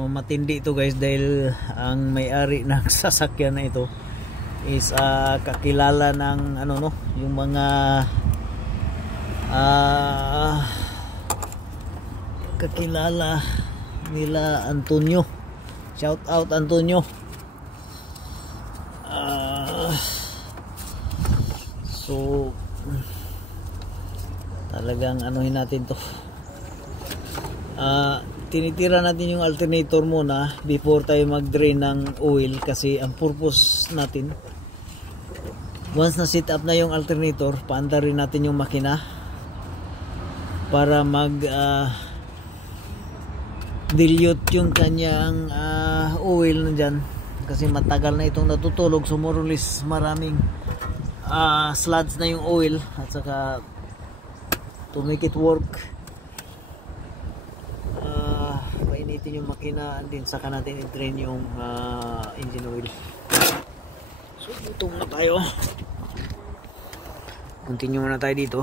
Matindi ito guys dahil ang may-ari ng sasakyan na ito is kakilala ng ano no, yung mga kakilala nila Antonio. Shout out Antonio. So talagang anuhin natin to. Tinitira natin yung alternator muna before tayo mag-drain ng oil, kasi ang purpose natin, once na set up na yung alternator, paandar rin natin yung makina para mag dilute yung kanyang oil nandyan, kasi matagal na itong natutulog. So more or less maraming sludge na yung oil, at saka to make it work, painitin yung makina, din saka natin i-drain yung engine oil. So gutom na tayo, continue muna tayo dito.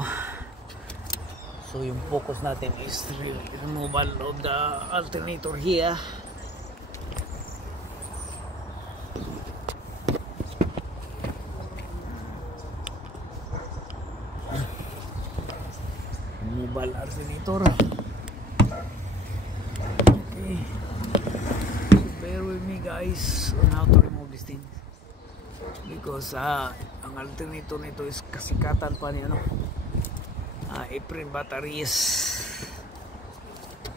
So yung focus natin is removal of the alternator here. Removal alternator. Okay, so bear with me guys on how to remove this thing, because ang alternator nito is kasikatan pa ni April batteries,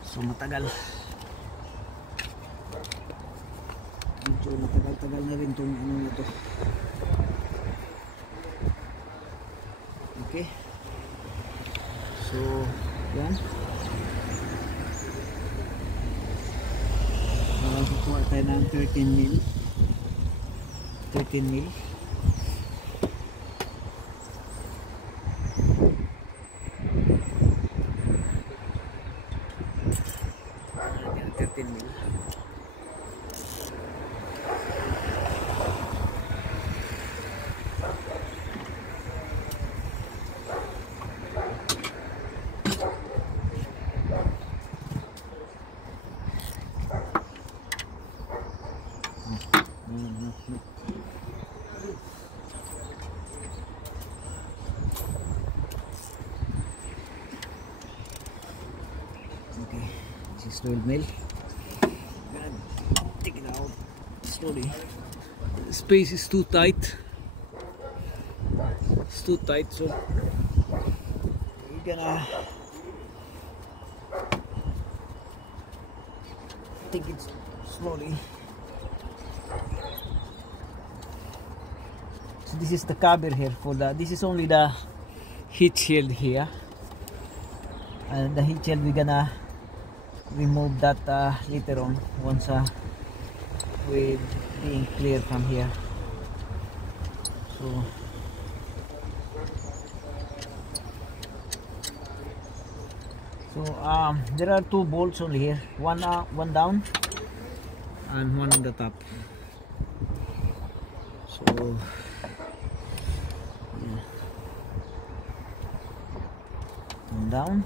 so matagal, medyo matagal na rin itong ano na to. Okay, so yan, kukuha tayo ng 13 mil. Okay, this is 12 mil. Take it out slowly. The space is too tight. It's too tight, so we're gonna take it slowly. So this is the cover here for the. This is only the heat shield here, and the heat shield we're gonna remove that later on once we're being clear from here. So there are two bolts only here, one down and one on the top. So yeah. One down.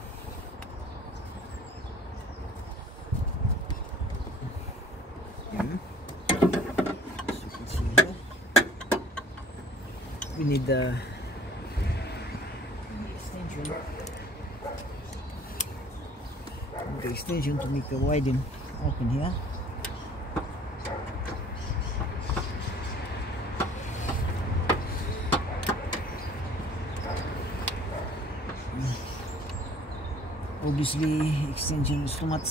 As you can see here, we need the extension to make the widen open here. Obviously extension is too much.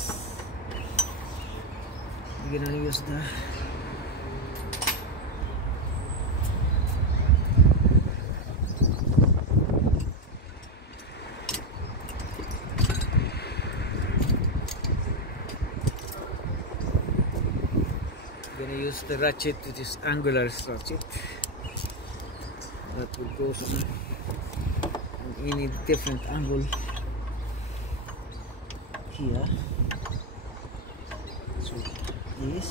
We're gonna use the ratchet, which is angular ratchet, that will go on any different angle here. So this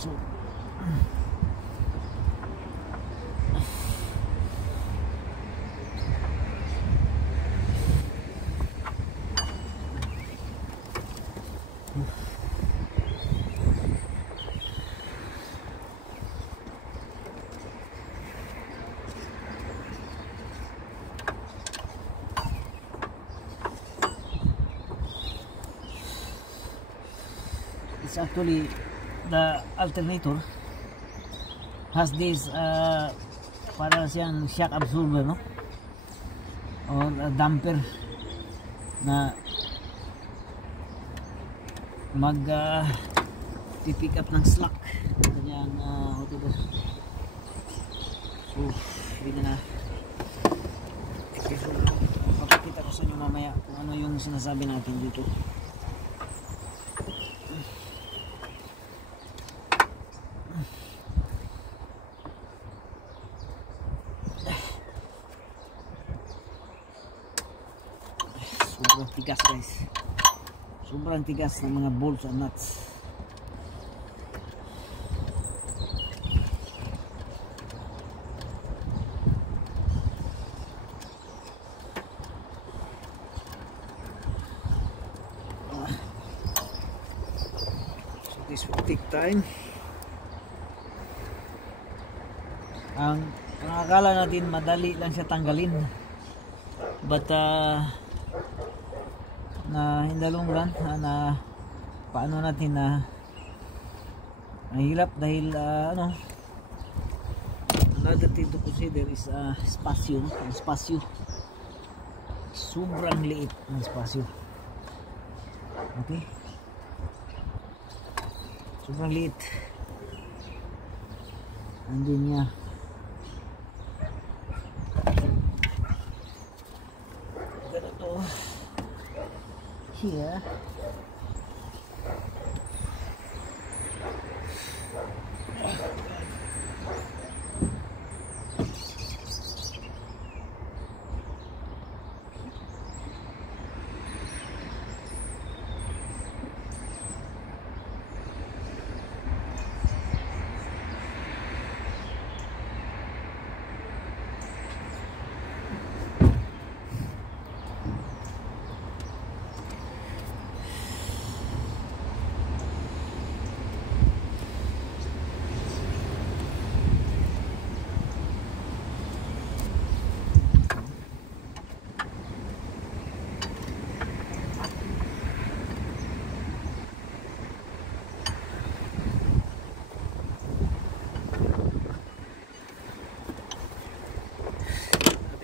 So it's actually the alternator has this para siyang shock absorber, no, or a damper na mag pick up ng slack kanyang autobus. So hindi na papakita ko sa inyo mamaya kung ano yung sinasabi natin dito. Sobrang tigas guys, sobrang tigas ng mga bolts and nuts. So this will take time. Ang akala natin madali lang siya tanggalin, but na in the long run na paano natin na mahirap dahil another thing to consider is spasyo, no? Ang spasyo sobrang liit ng spasyo, okay, sobrang liit, andun niya ganito here.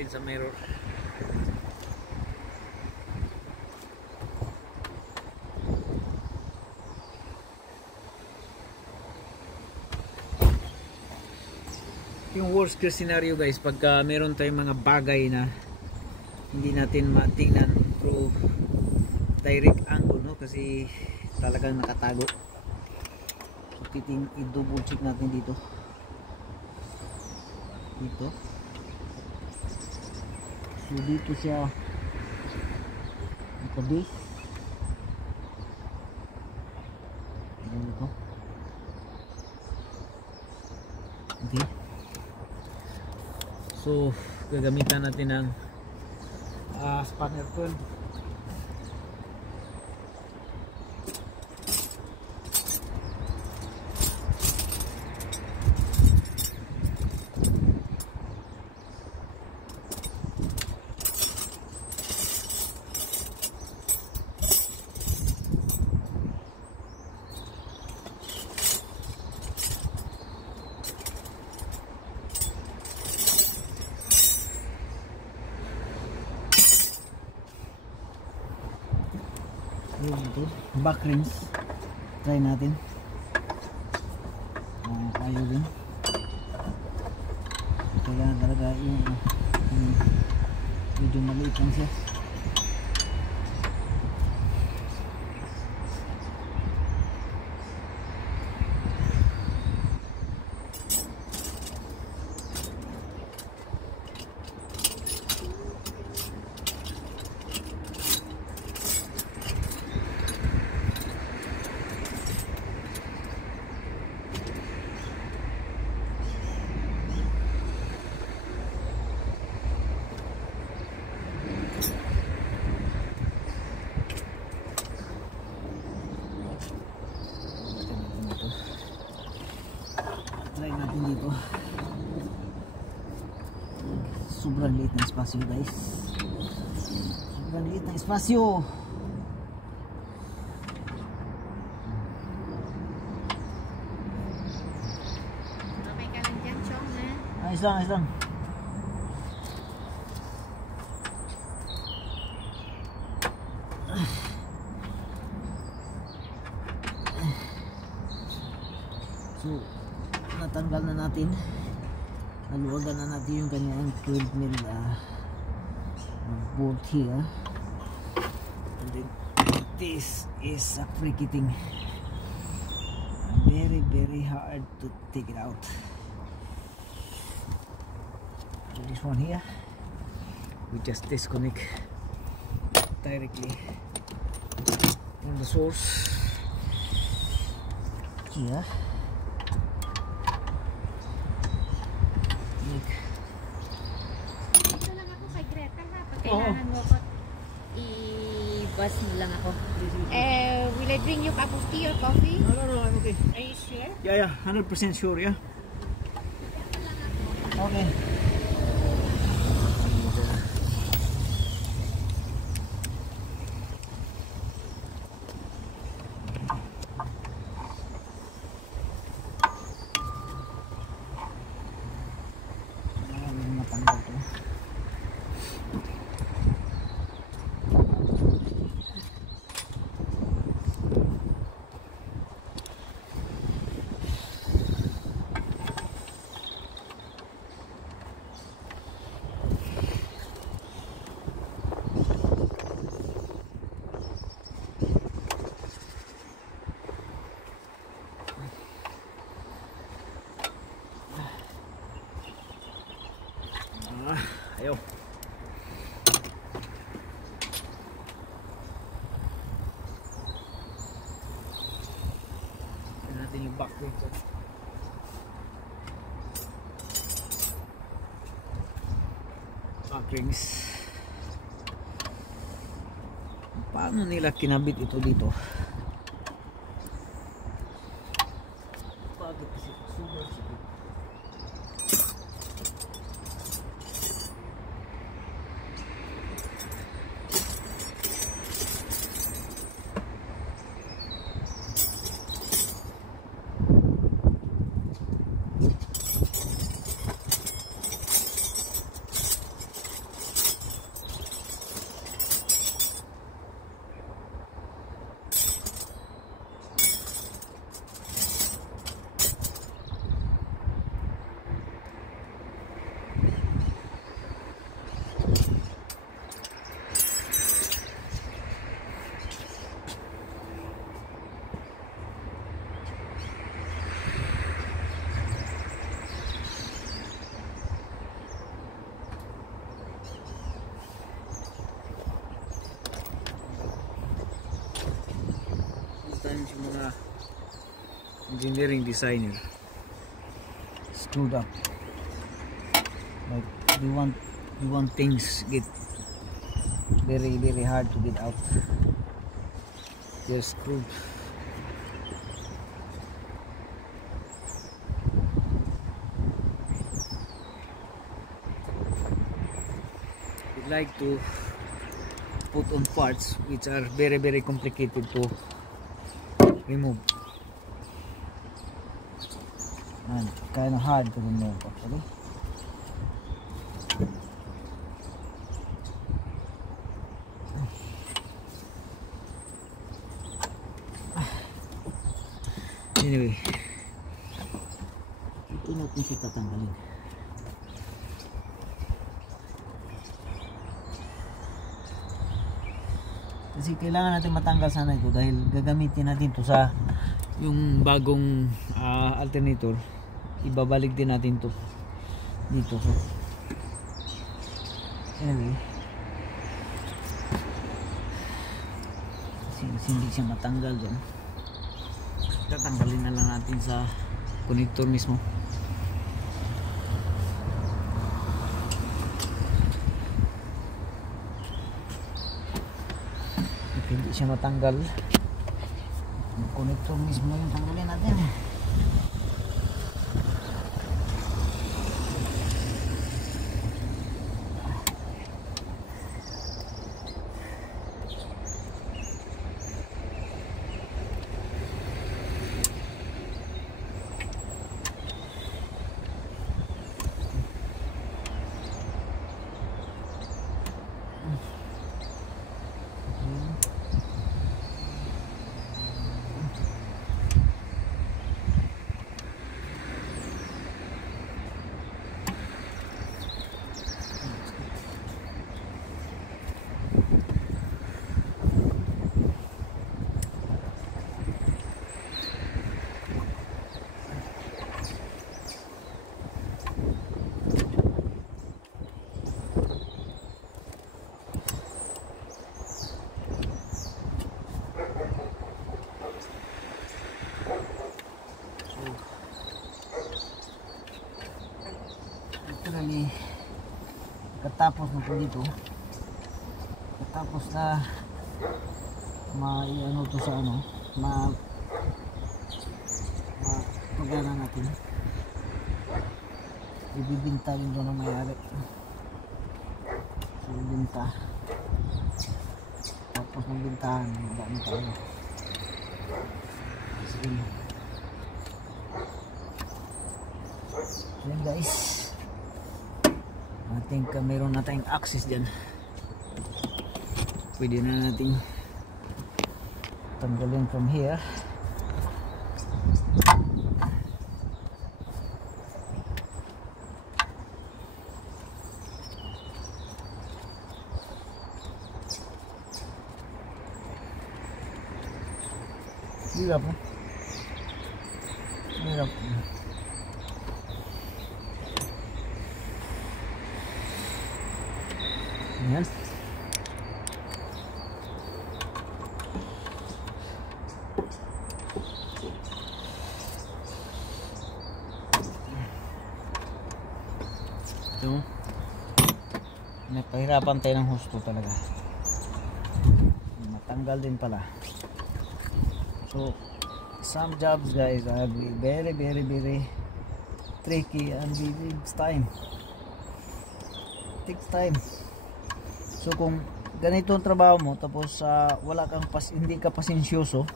Sa mirror yung worst case scenario guys, pagka meron tayong mga bagay na hindi natin matingnan through direct angle, no, kasi talagang nakatago. So i-double check natin dito so dito siya naka-base dito, okay. So gagamitan natin ng spanner tool. Back rings try natin, ayaw din, kailangan talaga yung medyo maliit lang siya. natin dito. Sobrang liit na espasyo guys. Sobrang liit na espasyo. Okay ka lang dyan, Chong, ha? Ayos lang, ayos lang. So, natanggal na natin, naluwagan na natin yung kanyang 12 mil bolt here, and then this is a freaky thing, very hard to take it out. So this one here, we just disconnect directly from the source here. Dito lang ako kay Greta, ha? Pag kailangan mo ako, i-bus mo lang ako. Will I bring you a cup of tea or coffee? No, I'm okay. Are you sure? Yeah, 100% sure, yeah. Okay. Matanggal to. Ayaw. Tignan natin yung back dito. Back rings. Paano nila kinabit ito dito? Bakit kasi super sikip? Sometimes yung mga engineering designer screwed up, like they want things get very hard to get out. They're screwed. We like to put on parts which are very complicated to remove, and kind of hard to remove actually. Anyway, ito natin siya tatanggalin. Kasi kailangan natin matanggal sana ito dahil gagamitin natin ito sa yung bagong alternator. Ibabalik din natin ito dito. Anyway, since hindi siya matanggal dyan, tatanggalin na lang natin sa connector mismo. Hindi siya matanggal, yung connector mismo yung tanggalin natin. pagkatapos na po dito, pagkatapos na ano to sa ano, pagana natin, ibibinta rin doon ang mayari. So ibinta, tapos ng bintahan madami tayo. Sige, yan guys, I think meron na tayong access dyan. Pwede na natin tanggalin from here. Hirap po. Hirap. Ayan. Ito. Napahirapan tayo ng husto talaga. Matanggal din pala. So, some jobs guys are very tricky and it takes time. It takes time. So kung ganito ang trabaho mo tapos wala kang hindi ka pasensyoso,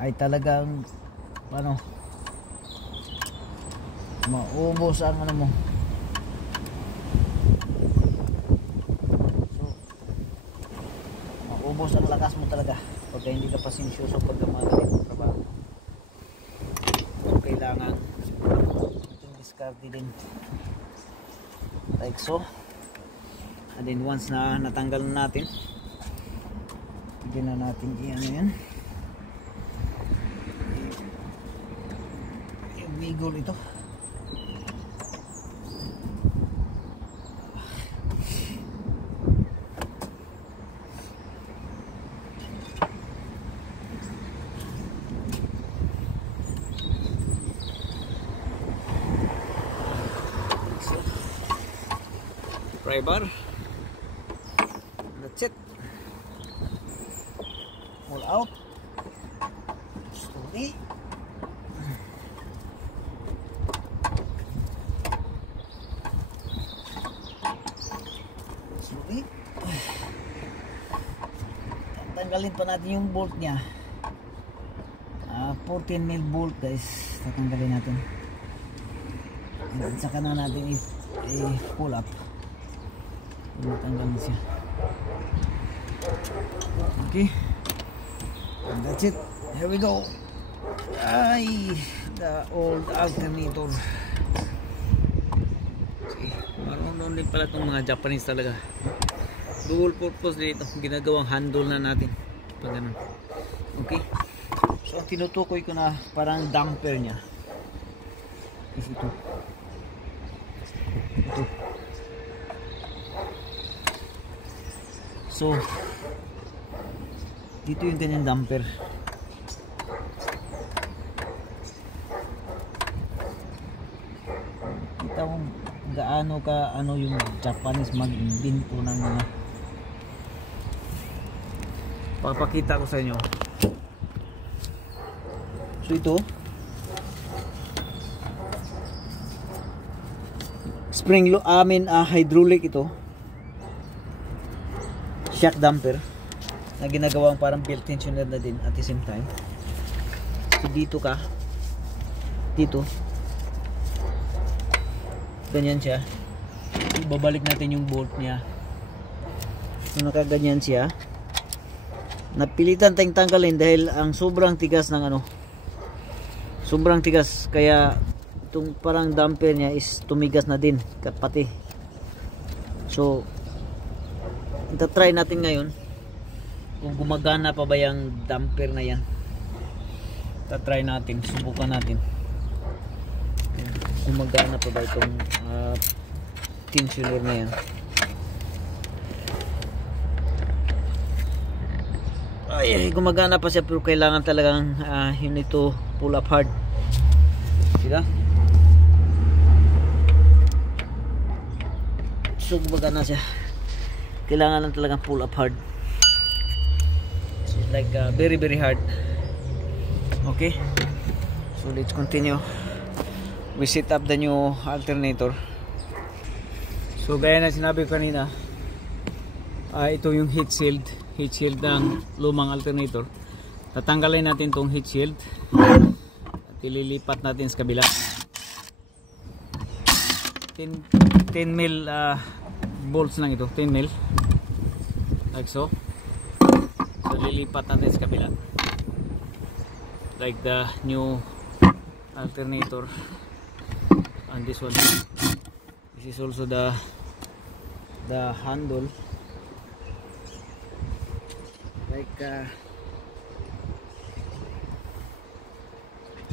ay talagang ano, maubos ang ano mo. So maubos ang lakas mo talaga pagka hindi ka pasensyoso pagka mga ganitong trabaho. So kailangan itong discard din like so. And then once na natanggal na natin, pwede na natin i-ano yan, i-wiggle ito. Pry bar. That's it. Pull out. Slowly. Slowly. Tanggalin pa natin yung bolt niya. 14 mil bolt guys. Tatanggalin natin. And saka na natin i-pull up. Tanggal na siya. Okay, and that's it. Here we go. Ay, the old alternator. Okay, marunong din pala itong mga Japanese talaga. Dual purpose dito, ginagawang handle na natin pag ganun. Okay, so ang tinutukoy ko na parang damper nya is ito. So dito yung kanyang damper. Kita mo gaano ka ano yung Japanese magbinto ng mga, papakita ko sa inyo. So ito spring hydraulic ito, shock damper na ginagawang parang belt tensioner na din at the same time. So dito ganyan siya, babalik natin yung bolt niya. So nakaganyan siya, napilitan tayong tanggalin dahil ang sobrang tigas ng ano, sobrang tigas, kaya itong parang damper niya is tumigas na din pati. So ita-try natin ngayon kung gumagana pa ba yung damper na yan. Ita-try natin, subukan natin gumagana pa ba itong tensioner na yan. Ay, gumagana pa siya pero kailangan talagang you need to pull up hard. Sila kusog baga na siya. Kailangan lang talagang pull up hard. So like very hard. Okay, so let's continue. We set up the new alternator. So gaya na sinabi ko kanina, ito yung heat shield ng lumang alternator. Tatanggalin natin tong heat shield at ililipat natin sa kabila. 10 mil bolts lang ito, 10 mil like so. So lilipat natin sa kabila like the new alternator. And this one, this is also the handle, like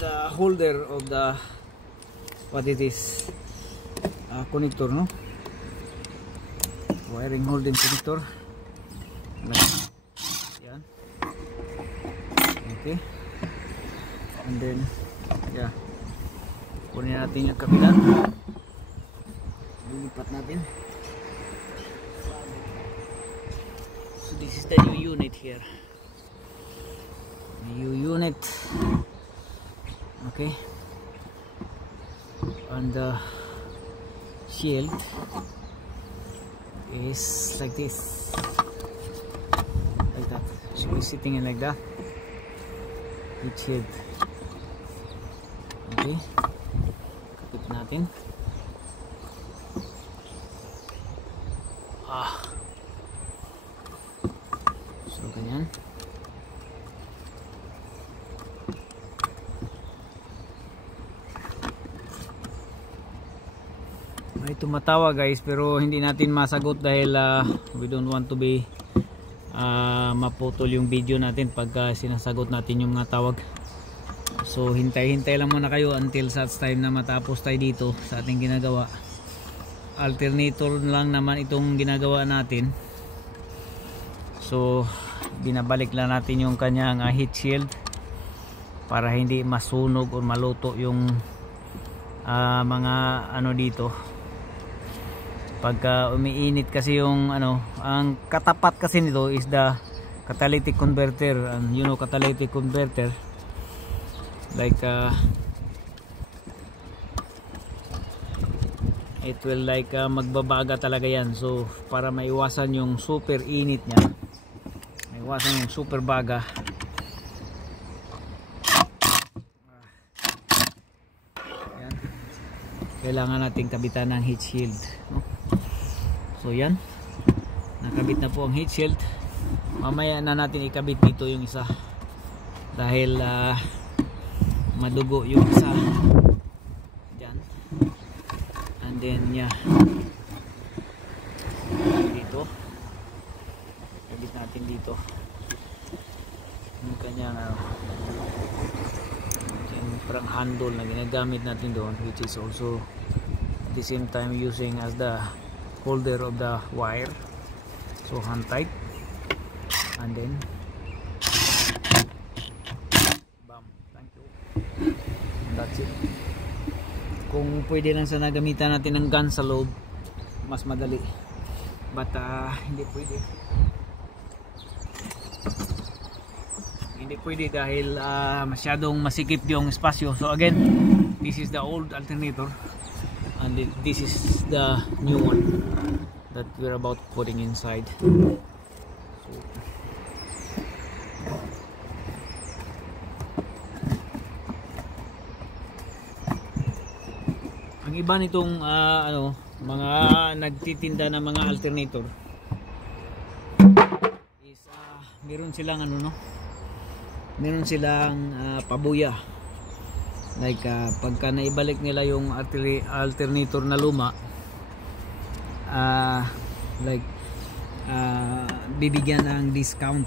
the holder of the what it is, connector, no, wiring holding connector, like yan. Okay, and then yeah, kunin natin yung kabila, lilipat natin. So this is the new unit here, new unit. Okay, and the shield is like this, like that. So we're sitting in like that, heat shield. Okay, kapit natin. So ganyan. May tumatawa guys, pero hindi natin masagot dahil we don't want to be maputol yung video natin pag sinasagot natin yung mga tawag. So hintay-hintay lang muna kayo until such time na matapos tayo dito sa ating ginagawa. Alternator lang naman itong ginagawa natin. So binabalik lang natin yung kanyang heat shield para hindi masunog o maluto yung mga ano dito. Pagka umiinit kasi yung ano, ang katapat kasi nito is the catalytic converter, and you know catalytic converter, like it will like magbabaga talaga yan. So para maiwasan yung super init niya, maiwasan yung super baga, yan, kailangan nating kabitan ng heat shield, no? So yan, nakabit na po ang heat shield. Mamaya na natin ikabit dito yung isa dahil madugo yung isa dyan. And then yeah, dito ikabit natin dito yung kanyang yung parang handle na ginagamit natin doon, which is also at the same time using as the holder of the wire. So hand tight, and then bam, thank you, that's it. Kung pwede lang sana gamitan natin ng gun sa loob, mas madali, but hindi pwede dahil masyadong masikip yung espasyo. So again, this is the old alternator and this is the new one that we're about putting inside. So, ang iba nitong mga nagtitinda ng mga alternator is meron silang meron silang pabuya. Like pagka naibalik nila yung alternator na luma, bibigyan ng discount,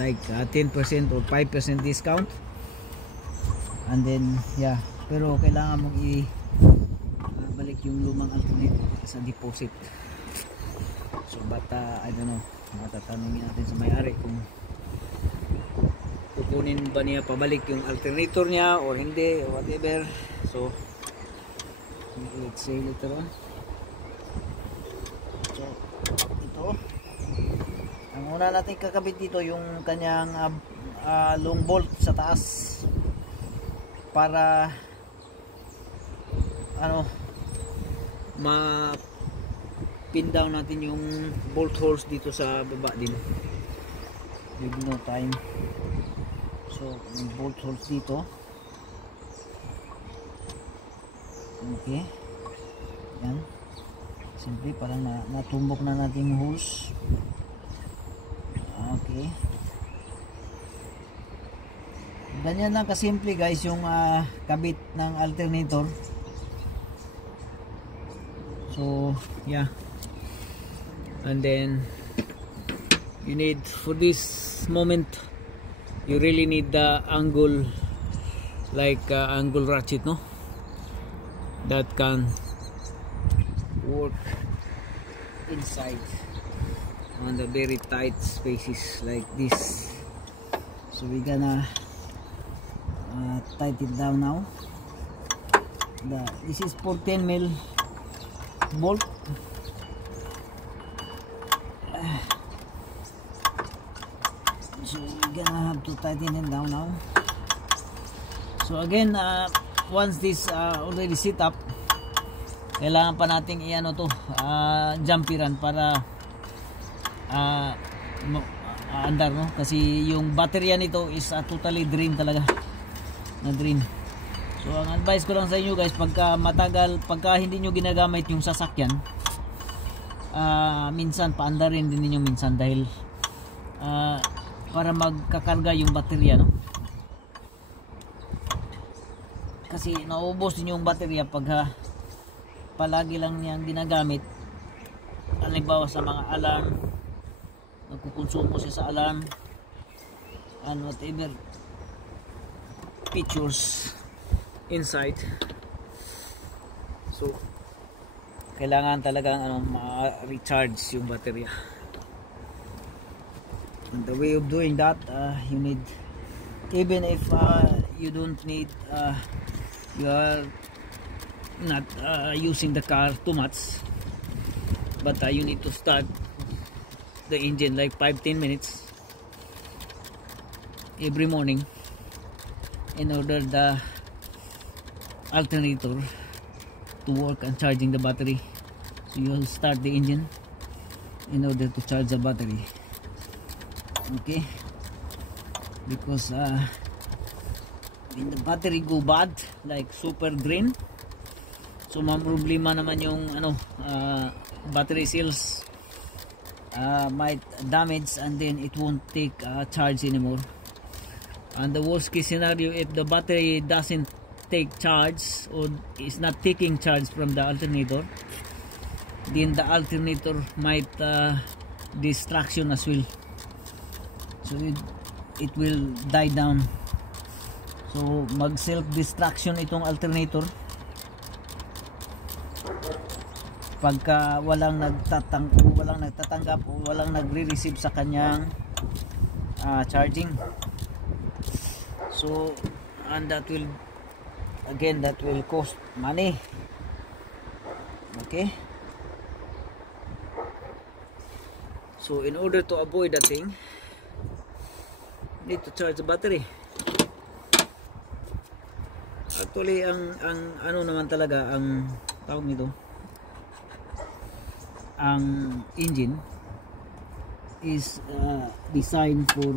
like 10% or 5% discount. And then yeah, pero kailangan mong balik yung lumang alternator sa deposit. So but I don't know, matatanungin natin sa may-ari kung kukunin ba niya pabalik yung alternator niya or hindi, or whatever. So let's say later on. una natin kakabit dito yung kanyang long bolt sa taas para ma-pin down natin yung bolt holes dito sa baba din with no time. So yung bolt holes dito, okay, yan, simple, parang natumbok na natin yung holes. Okay, ganyan lang kasimple guys yung kabit ng alternator. So yeah, and then you need, for this moment, you really need the angle, like angle ratchet, no, that can work inside on the very tight spaces like this. So we're gonna tighten it down now. This is for 10 mil bolt. So we're gonna have to tighten it down now. So again, once this already set up, kailangan pa nating i-ano to, jumperan para andar, no, kasi yung baterya nito is totally drain talaga, na drain. So ang advice ko lang sa inyo guys, pagka matagal, pagka hindi nyo ginagamit yung sasakyan, minsan paandarin din ninyo minsan dahil para magkakarga yung baterya, no, kasi naubos din yung baterya pag palagi lang niyang ginagamit. Halimbawa sa mga alarm, nagkukonsumo siya sa alarm and whatever features inside. So kailangan talagang ma-recharge yung baterya, and the way of doing that, you need, even if you don't need, you are not using the car too much, but you need to start the engine like 5-10 minutes every morning in order the alternator to work and charging the battery. So you'll start the engine in order to charge the battery, okay, because when the battery go bad, like super drain, so problema naman yung battery cells might damage, and then it won't take charge anymore. And the worst case scenario, if the battery doesn't take charge or is not taking charge from the alternator, then the alternator might distraction as well, so it will die down. So mag self distraction itong alternator pagka walang nagtatanggap o walang nagre-receive sa kanyang charging. So and that will cost money, okay. So in order to avoid that thing, need to charge the battery. Actually ang naman talaga ang tawag nito, ang engine is designed for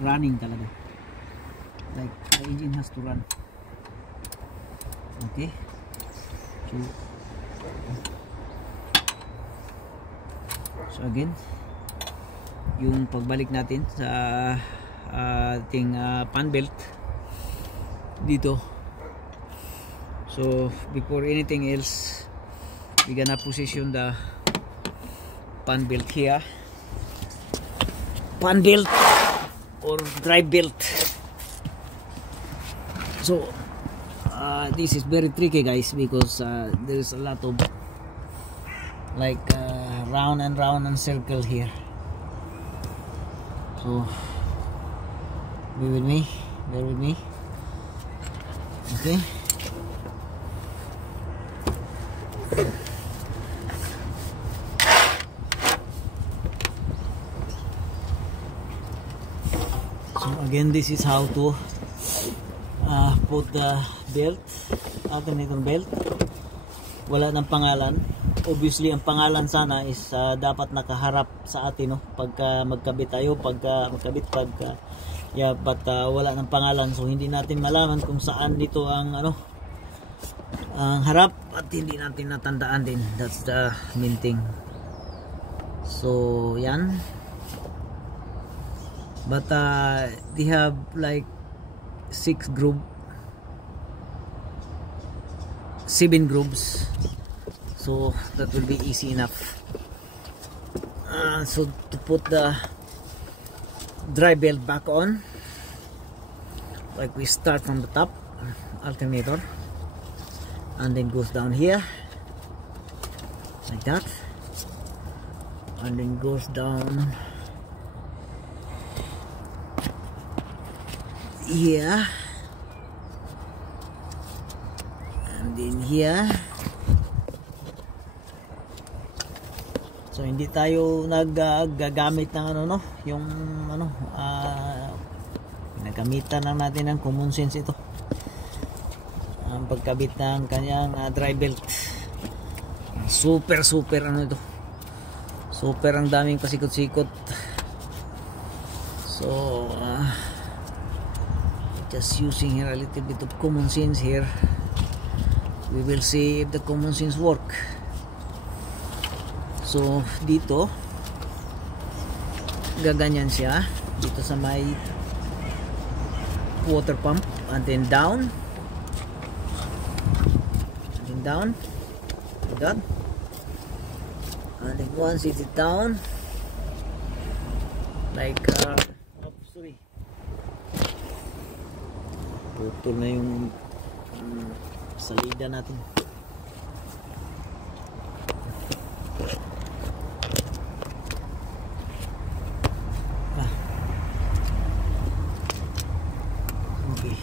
running talaga, like the engine has to run, okay. So again, yung pagbalik natin sa ating pan belt dito. So before anything else, we're gonna position the pan belt here, pan belt or drive belt. So this is very tricky guys, because there is a lot of like round and circle here. So bear with me, okay. So again, this is how to put the belt, alternator belt. Wala ng pangalan. Obviously, ang pangalan sana is dapat nakaharap sa atin, no? Pagka magkabit tayo, pagka magkabit, yeah, but wala ng pangalan, so hindi natin malaman kung saan dito ang ang harap, at hindi natin natandaan din. That's the main thing. So yan, but they have like 7 grooves, so that will be easy enough. So to put the dry belt back on, like we start from the top alternator and then goes down here like that, and then goes down here and then here. So hindi tayo naggagamit ng yung nagamitan lang natin ng common sense ito, ang pagkabit ng kanyang dry belt. Super ito, super ang daming pasikot-sikot. So just using here a little bit of common sense here. We will see if the common sense work. So dito gaganyan siya dito sa may water pump, and then down like that, and then once it is down like sorry, putol na yung salida natin. Okay.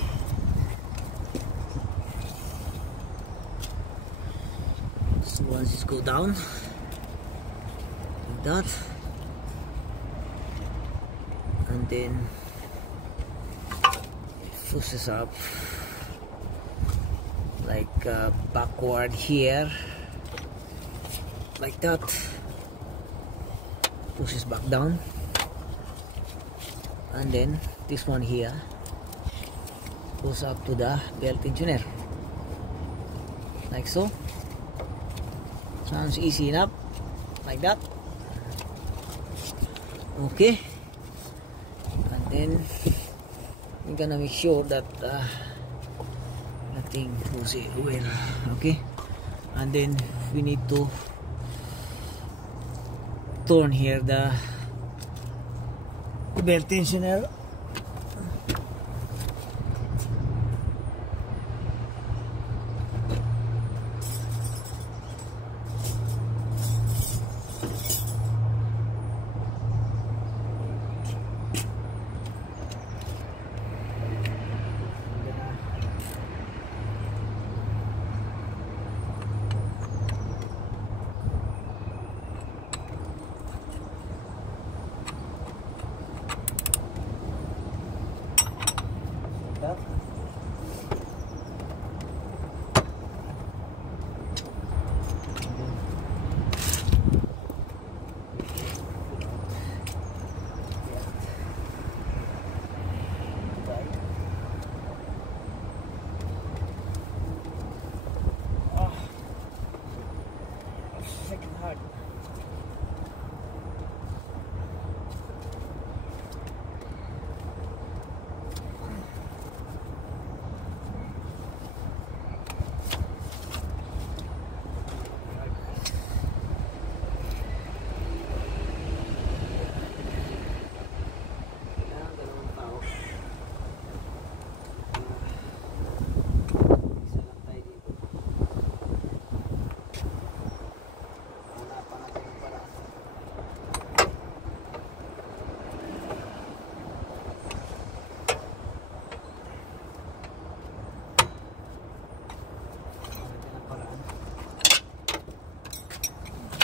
So once it go down like that, and then it pushes up like backward here like that, pushes back down, and then this one here goes up to the belt tensioner like so. Sounds easy enough like that. Okay, and then we're gonna make sure that nothing goes anywhere. Okay, and then we need to turn here the belt tensioner.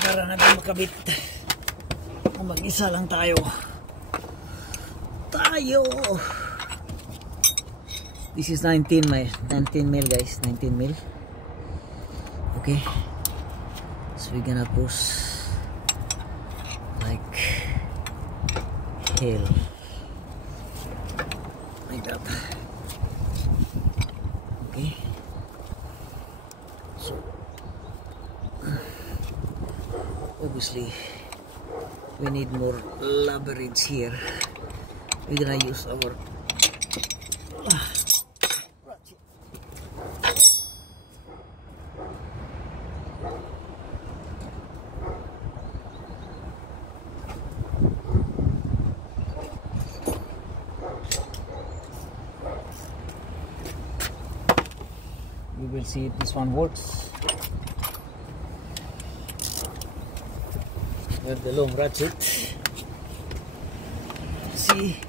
Para natin makabit. Mag-isa lang tayo. tayo. This is 19 mil. 19 mil guys. 19 mil. Okay. So we're gonna push like hell. Like that. Okay. So obviously we need more leverage here. We're gonna use our we will see if this one works. With the long ratchet. See,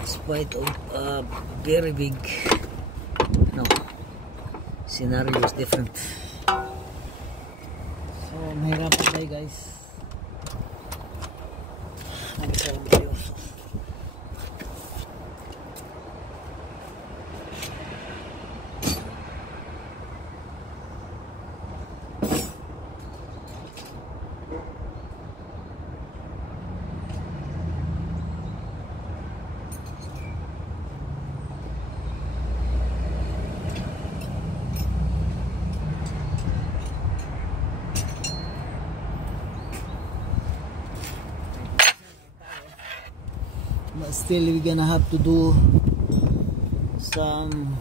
despite of very big scenario is different. So mahirapan tayo guys. Nagsasabi tayo. But still we're gonna have to do some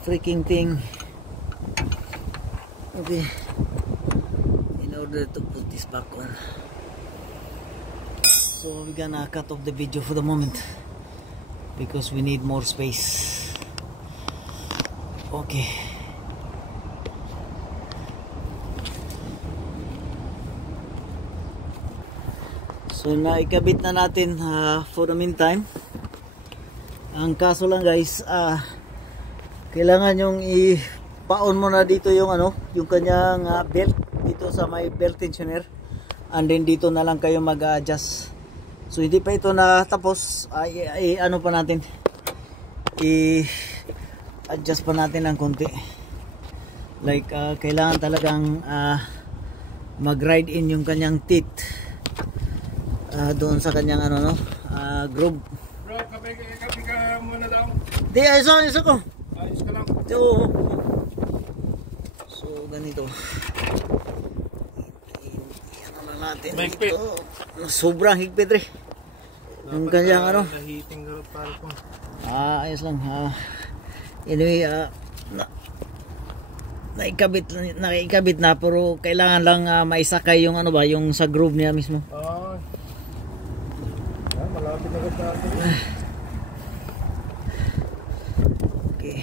freaking thing, okay, in order to put this back on. So we're gonna cut off the video for the moment because we need more space. Okay. So naikabit na natin for the meantime. Ang kaso lang guys, kailangan yung i-paon mo na dito yung yung kanyang belt dito sa may belt tensioner, and then dito na lang kayo mag-adjust. So hindi pa ito na tapos, ano pa natin, i-adjust pa natin ng konti. Like kailangan talagang mag-ride in yung kanyang teeth doon sa kanyang groove. Bro, kape ka muna daw. Di, ayos ko. Ayos ka lang. Oo. So, ganito. Ano na natin Mahigpit. dito. Sobrang higpit rin. Yung kanyang Nahiting garot pala ko. ayos lang. Anyway, naikabit na, pero kailangan lang maisakay yung yung sa groove niya mismo. Malapit na agad natin. Okay.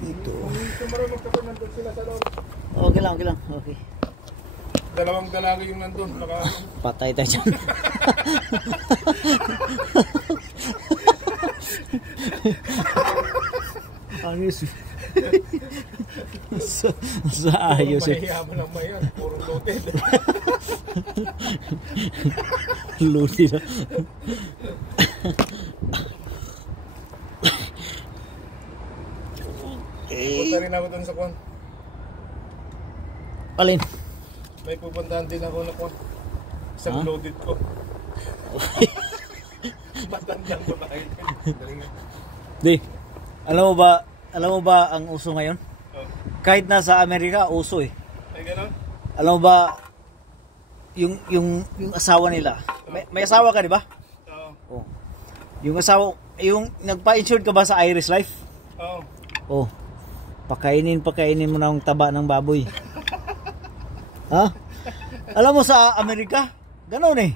Dito. Kung marunong ka pa nandun sila sa loob. Okay lang. Okay. Dalawang dalaga yung nandun. Patay tayo dyan. Ayos. sa ayos eh. Mahihaman lang mayan. Purong loaded. Loaded na. Punta rin ako dun sa kwan. Alin? May pupuntahan din ako na kwan. Isang loaded ko. Matandang babae. Di. Alam mo ba ang uso ngayon? Kahit nasa Amerika, uso eh. Ay gano'n? Alam mo ba yung asawa nila? May asawa ka, di ba? Oo. Oh. Yung asawa, yung nagpa-insured ka ba sa Irish Life? Oo. Oh. Pakainin mo ng taba ng baboy. Ha? Alam mo sa Amerika, ganoon eh.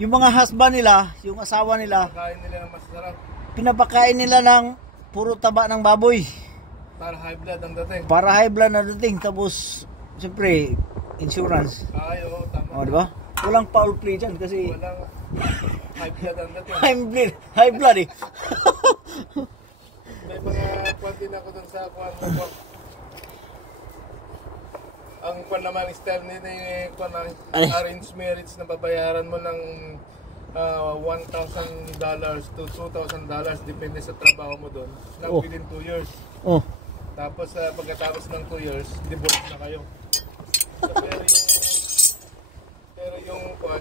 Yung mga husband nila, yung asawa nila, Pakain nila ng masarap. pinapakain nila ng puro taba ng baboy. Para high blood ang dating. Para high blood na dating. Tapos, siyempre, insurance. Ay, oo, tama. O, di ba? Walang foul play dyan kasi Walang high blood ang dating. high blood eh. May mga kwan din ako dun sa kwan ko. Ang kwan naman style nila yung kwan na arranged marriage na babayaran mo ng $1,000 to $2,000 depende sa trabaho mo doon. Na within 2 years. Oh. Tapos pagkatapos ng 2 years, divorce na kayo. So, pero yung kwan,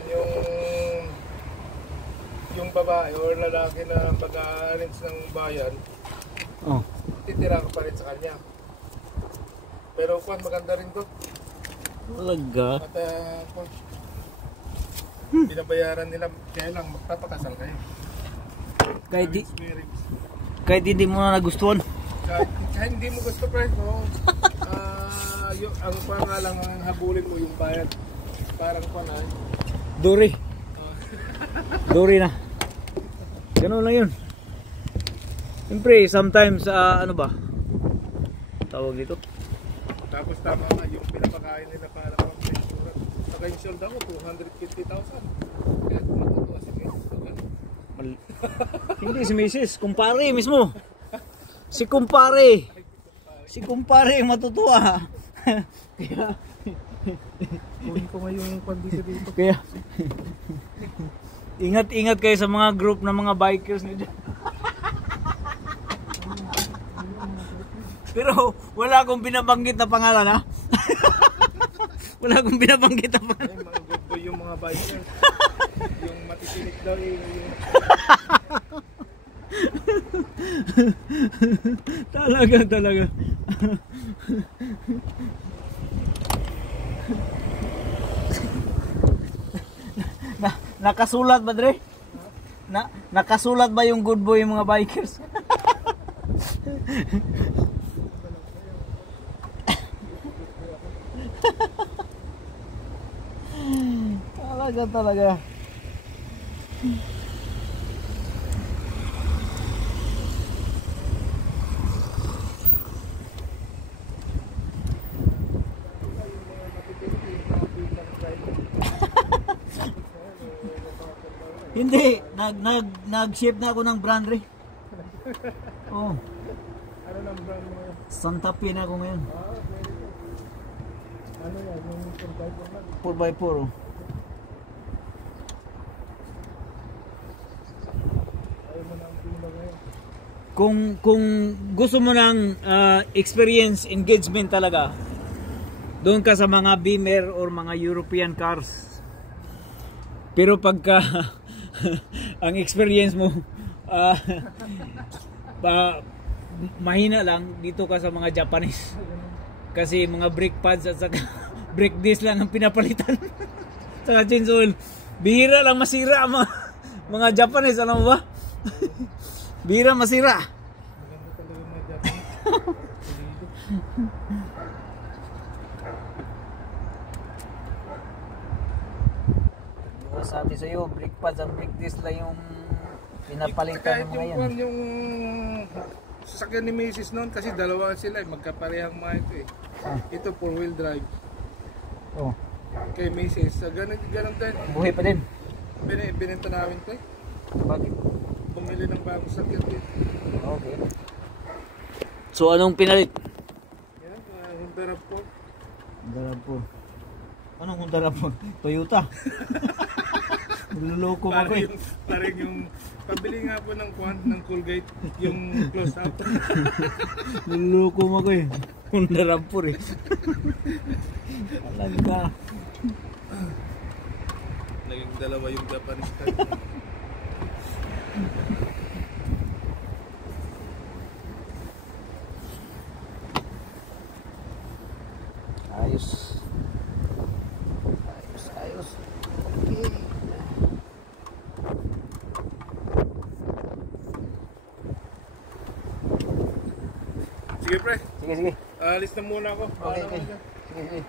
yung babae or lalaki na mag-arrange ng bayan, titira ka pa rin sa kanya. Pero kwan, maganda rin to. Talaga? At kwan, binabayaran nila, kaya lang magpapakasal kayo. Kahit hindi mo na nagustuhan? Kahit hindi mo gusto, friend, no? Ang pangalang ang habulin mo yung bayad. Parang kwan, Duri. Duri na. Ganun lang yun. Siyempre, sometimes, ano ba? Tawag dito? Tapos tama nga, yung pinapakain nila para pang pensuran. Naka-insure daw, 250,000. Kaya matutuwa si Mrs. Hindi si Mrs. Kumpare mismo. Si kumpare. Si kumpare matutuwa. Kaya kunin ko nga yung pandito dito. Kaya ingat-ingat kayo sa mga group ng mga bikers na dyan. Pero wala akong binabanggit na pangalan, ha? Wala akong binabanggit na pangalan. Ay, mga good boy yung mga bikers. Yung matitinik daw Talaga. Nakasulat ba, Dre? Nakasulat ba yung good boy yung mga bikers? Talaga. Hindi, nag-shape na ako ng brand, Re. Oh. Ano lang brand mo? Santa Fe na ako ngayon. Ano yan? Yung 4x4 lang? 4x4, oh. Ayaw mo na ang pila ngayon. Kung gusto mo ng experience engagement talaga, doon ka sa mga Beamer or mga European cars. Pero pagka ang experience mo mahina lang, dito ka sa mga Japanese. Kasi mga brake pads at saka brake disc lang ang pinapalitan. Saka change oil. Bihira lang masira ang mga Japanese, alam mo ba? Bihira masira. Maganda talaga mga Japanese. Sabi sa'yo, brake pads and brake disc lang yung pinapalitan ng mga yan. Yung sasakyan ni Mrs. noon, kasi dalawa sila, magkaparehang mga ito eh. Ito 4-wheel drive. Oh. Kay Mrs. Ganun tayo. Buhay pa din. Binenta namin ito eh. Bakit? Bumili ng bagong sasakyan dito. Okay. So anong pinalit? Yan, Honda RAV4. Honda RAV4. Anong Honda RAV4? Toyota. Niloloko mo ko eh. Parang yung pabili nga po ng Colgate, yung close up. Niloloko mo ko eh. Honda RAV4 eh. Talaga. Naging dalawa yung Japanese car. Ayos. Okay. Sige pre. Sige. Alis na muna ako. Okay. Sige.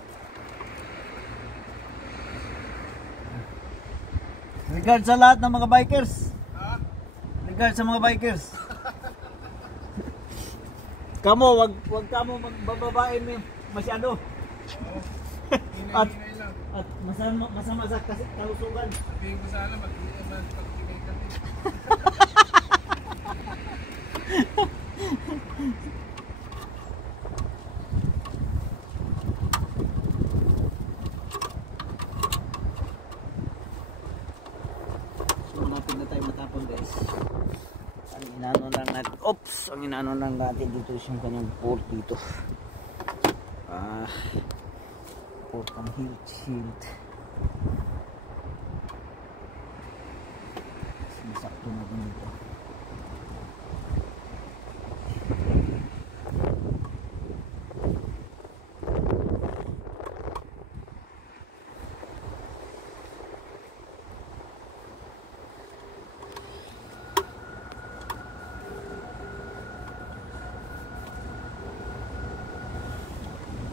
Regard sa lahat ng mga bikers. Ha? Regard sa mga bikers. Kamo, wag kamo magbababain mo masyado. At masama sa kalusugan. Sabihin ko sana mag-tingay kami. Oops, ang inaano lang natin dito is yung kanyang port dito. Port ng heat shield. Sinisakto natin dito.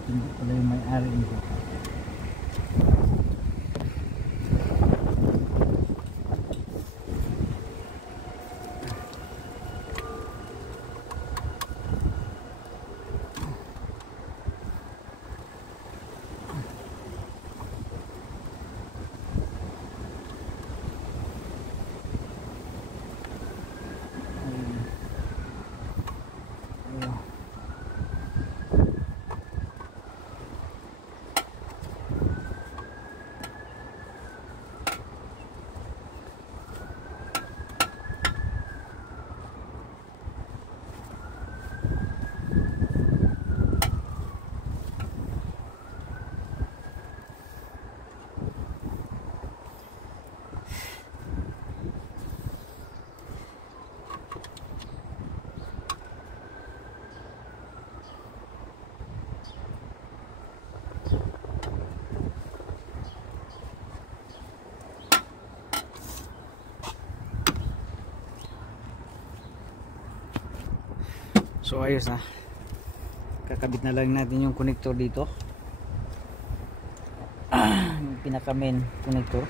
Hindi pala yung may-ari nito. So ayos na. Kakabit na lang natin yung connector dito. Yung pinaka main connector.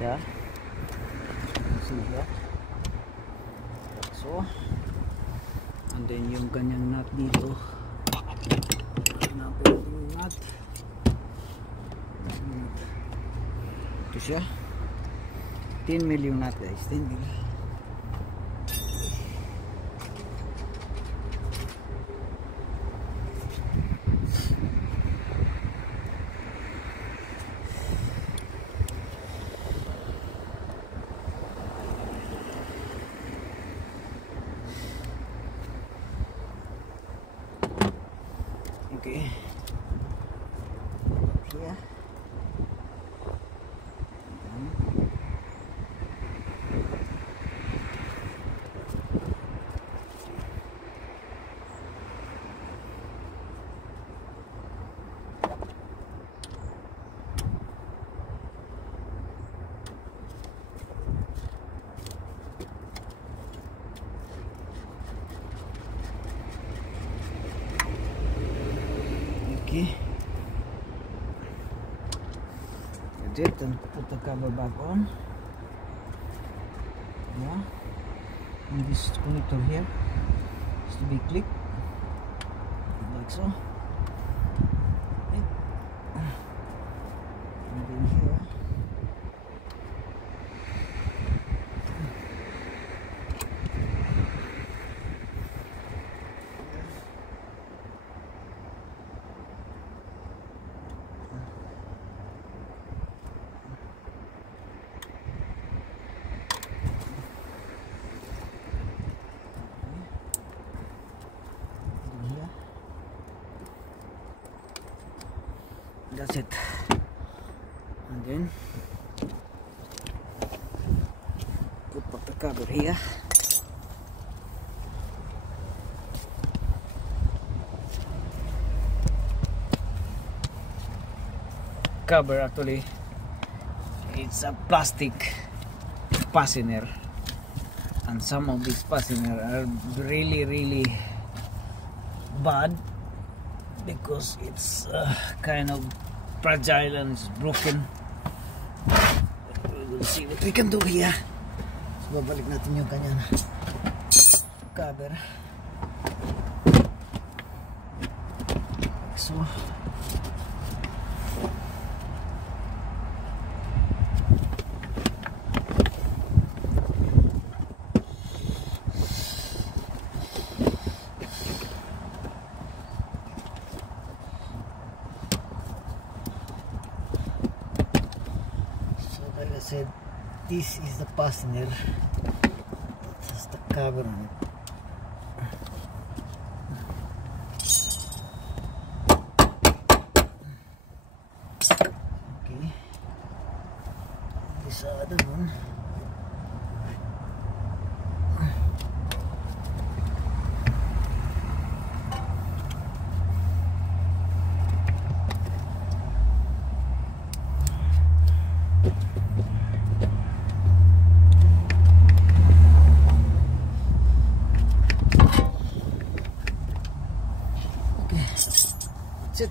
Yeah. See here. So and then yung kanyang nut dito. Hanapin yung nut. Ito siya. 10 mil yung nut guys. 10 mil. Okay. Here. Okay. That's it, and put the cover back on. Yeah. And this connector here is to be clipped like so. Okay. And then here. That's it. And then put back the cover here. Cover actually it's a plastic fastener, and some of these fasteners are really bad because it's kind of fragile and it's broken. We'll see what we can do here. So babalik natin yung kanyang cover. So like I said, this is the fastener that has the cover on it. Okay, that's it.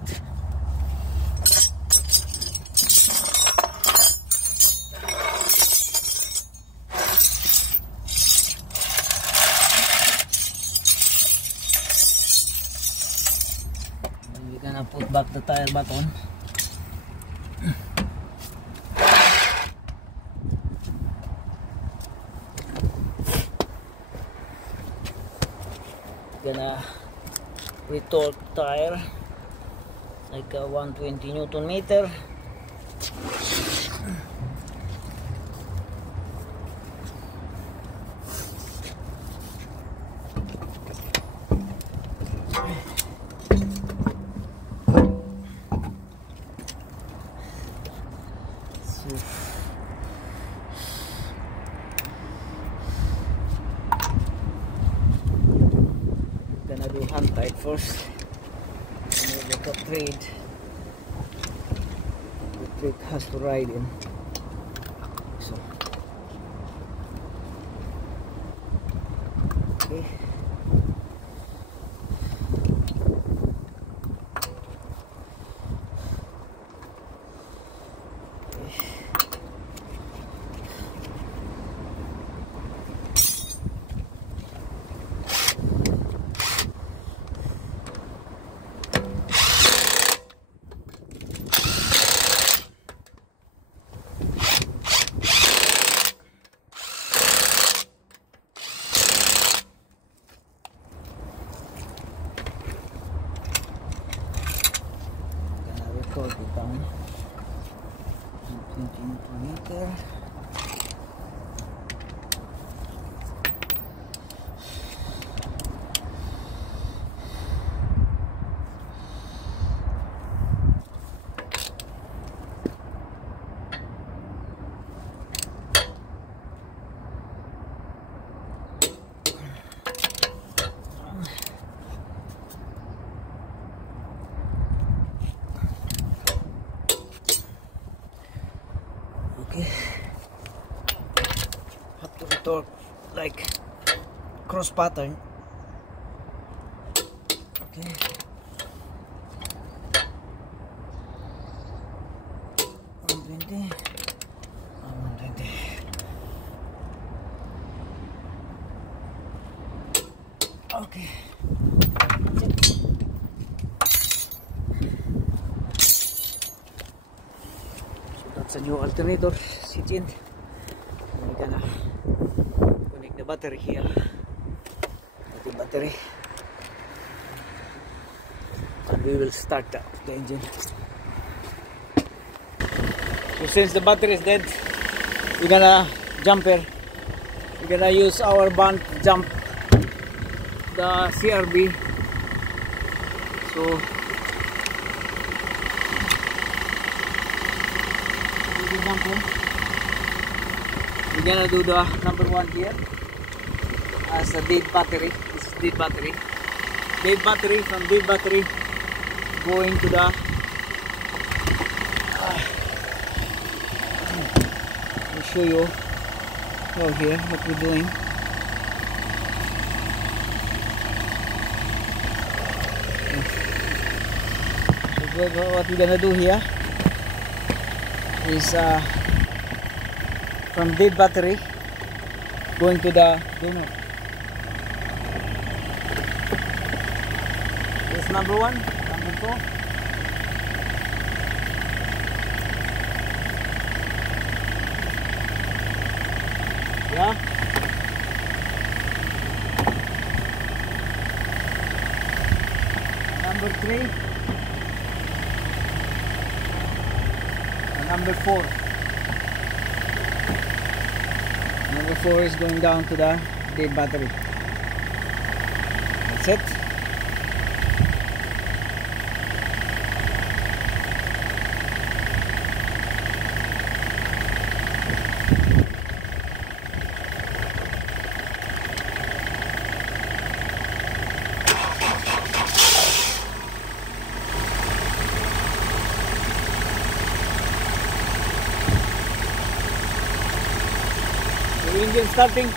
And we're gonna put back the tire back on. Gonna retorque tire like a 120 Newton meter. Gonna do hand tight first. Maybe the thread. The thread has to ride in. So okay. Record it down 20 Newton meter. Okay, have to retorque like cross pattern. Okay, okay. That's a new alternator, sit-in. We're gonna connect the battery here. The battery. And we will start the engine. So since the battery is dead, we're gonna jumper. We're gonna use our band to jump the CRB. So we're gonna do the number one here as a dead battery. This is dead battery. Dead battery, from dead battery going to the I'll show you here what we're doing. So what we're gonna do here is from dead battery going to the donor. This number one, number two. Yeah. Number three. And number four. Number four is going down to the dead battery. That's it. Engine starting.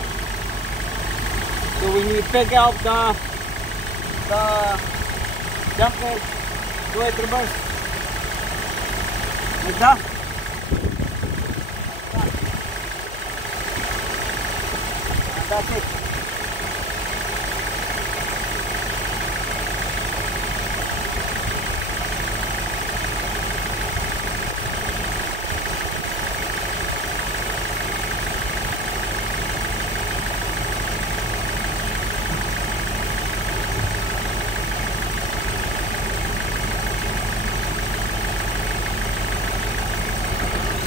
So when we take out the jump it, do it reverse. Like that. And that's it.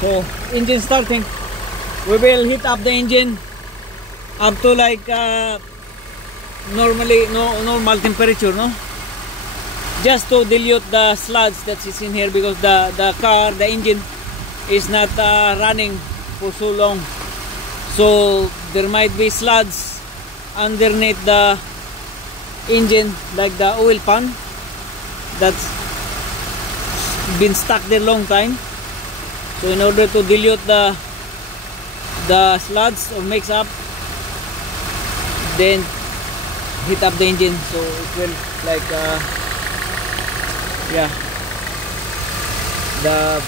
So engine starting, we will heat up the engine up to like normal temperature, no? Just to dilute the sludge that is in here, because the engine is not running for so long, so there might be sludge underneath the engine, like the oil pan that's been stuck there long time. So in order to dilute the sludge or mix up, then heat up the engine, so it will like yeah, the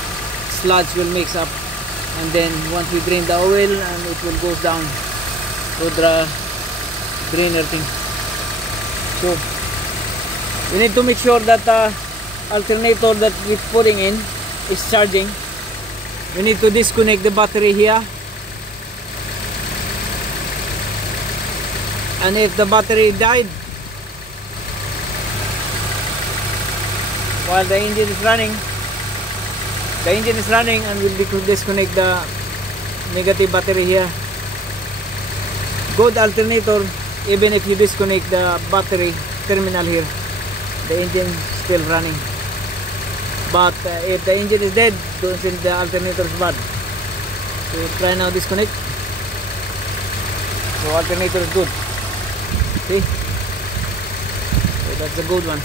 sludge will mix up, and then once we drain the oil, and it will go down to the drainer thing. So we need to make sure that the alternator that we're putting in is charging. We need to disconnect the battery here, and if the battery died while the engine is running, and we'll disconnect the negative battery here. Good alternator, even if you disconnect the battery terminal here, the engine is still running. But if the engine is dead, the alternator is bad. So try now disconnect. So alternator is good. See? So that's a good one.